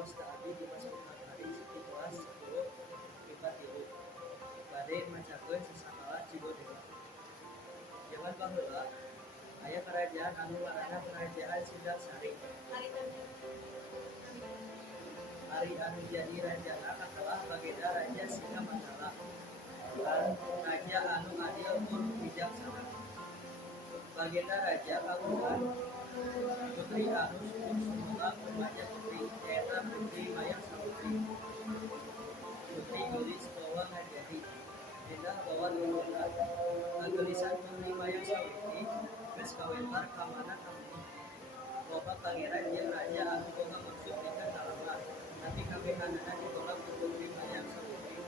Rosta Abi di masa hari di kelas 10 IPA 3 bade macakeun sasakala Cigodewa. Jaman baheula aya kerajaan anu ngaranna Kerajaan Singasari. Ari anu jadi rajana katalah Bagenda Raja Singamangala. Raja anu adil tur bijaksana. Bagenda Raja kagungan putri anu sumula remaja putri nyaeta Putri Mayang Sawitri. Putri Gelis bawa ngajari Dindah bawa nurunda. Kagelisan Putri Mayang Sawitri geus kawentar ka mana kamu. Loba pangeran jeung raja anu boga maksud nikah salaman, tapi kabehanana ditolak ku Putri Mayang Sawitri.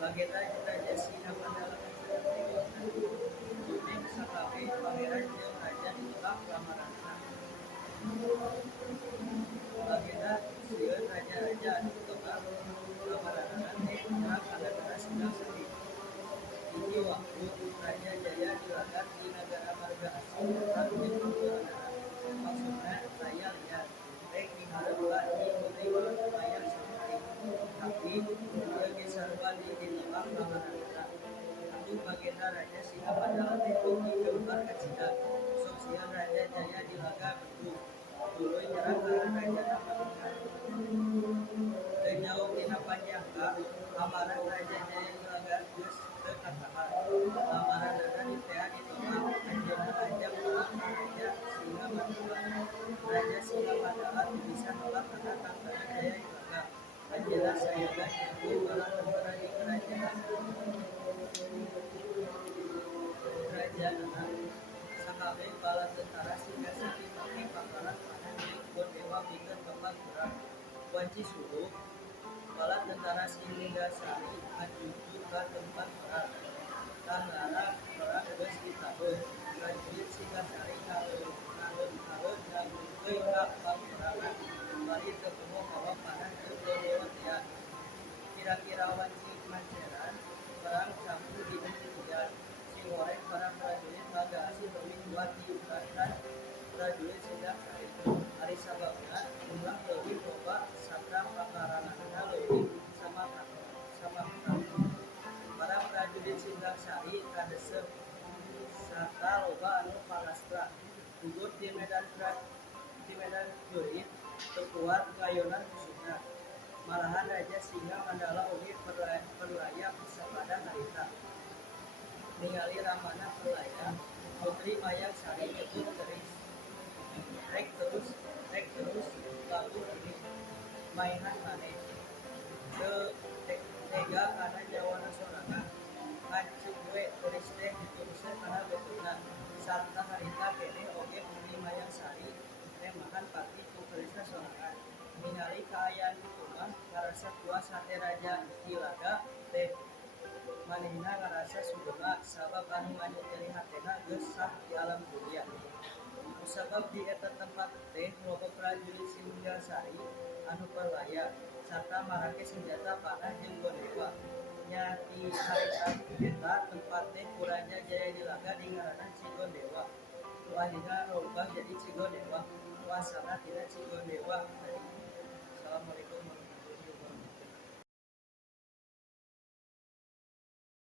Bagenda jeung Raja Singamangala Juning sakabe pangeran jeung raja ditolak lamaranna. Bagenda sieun raja-raja anu ditolak lamaranna teh nyerang ka nagara Singasari. Hiji waktu Raja Jaya dilagat di Nagara Marga Asih datang jeung panggilanana. Maksudna saya lihat rek miharep ka di Putri Mayang Sawitri. Tapi dia ge sarua ditolak lamaranna. Atuh Bagenda Raja Singamangala teh beuki keluar ka Cina. Sok sieun Raja Jaya dilaga betul. Tuluy nyerang ka rajana Madinah. Teu nyaho tina panjangka lamaran Raja Jaya dilaga geus teu katahan. Lamaranna ditea ditolak anjeunna ajak tolak ka Raja Singamangala. Raja Singamangala teu bisa nolak karena tangkana Jaya dilaga. Anjeunna sayeuna nyaho bala tentara di kerajaan. Kerajaanna sakabe bala tentara Singasari make pangkalan panah di kebon dewa pikeun tempat perang. Wanci suruh bala tentara Singasari ngajuju ka tempat perang. Tangara perang geus ditabeun. Prajurit Singasari ngaheun nyagungkeun ka paperangan. Bari teu kumo mawa panah jeung kebon dewa teh. Kira-kira wanci manceran perang campur di kemudian goreng para prajurit Naga Asih leuwih kuat diungkapkan prajurit Singasari. Ari sababna ulah leuwih loba satra pakaranganna leuwih samangkat. Para prajurit Singasari kadesep sarta loba anu palastra. Gugur di medan jurit teu kuat ngayonan musuhna. Malahan Raja Singamangala oge perlaya sapada harita. Ningali ramana perlaya Putri Mayang Sari nyebut teuris. Rek terus lagu ini mainan maneh. Teu tega kana jawana sorangan. Ngan ceuk we teuris teh dituliskeun kana betulna. Sarta harita keneh oge Putri Mayang Sari remahan pati ku teurisna sorangan. Ningali kaayaan kitu mah ngarasa puas hate Raja Dilaga teh manehna ngarasa sugena sabab anu nganyeri hatena geus sah di alam dunia. Kusabab di eta tempat teh loba prajurit Singasari anu perlaya sarta marake senjata panah jeung godewa. Nya di harita eta tempat teh ku Raja Jaya Dilaga dingaranan Cigondewa. Nu akhirna robah jadi Cigodewa. Nu asalna tina Cigondewa. Assalamualaikum.